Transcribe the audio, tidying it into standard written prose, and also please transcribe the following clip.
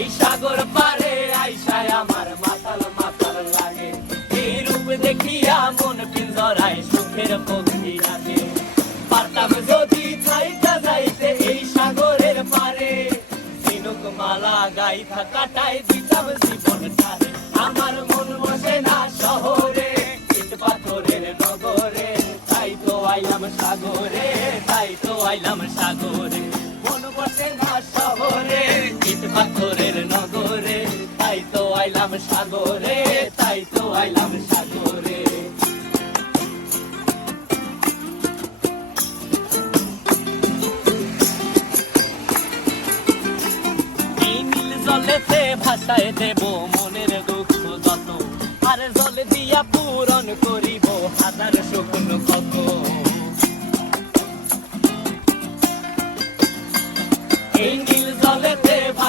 এই সাগর পারে আইসায় আমার মাতাল মাতাল লাগে, এই রূপ দেখিয়া মন পিঞ্জরায় সুখের পক্ষী রাখে। পারতাম যদি থাইতা যাইতে এই সাগরের পারে, ঝিনুক মালা গাইথা কাটাই দিতাম জীবন ধারে। আমার মন বসে না শহরে, ইট পাথরের নগরে, তাই তো আইলাম সাগরে, তাই তো আইলাম সাগরে। মন বসে না শহরে, ইট পাথরের নগরে, তাই তো আইলাম সাগরে, তাই তো আইলাম সাগরে। জলেতে ভাসায় দেব মনের দুঃখ যত, আর জলে দিয়া পূরণ করিব হাজার স্বপ্ন কত। এই নীল জলেতে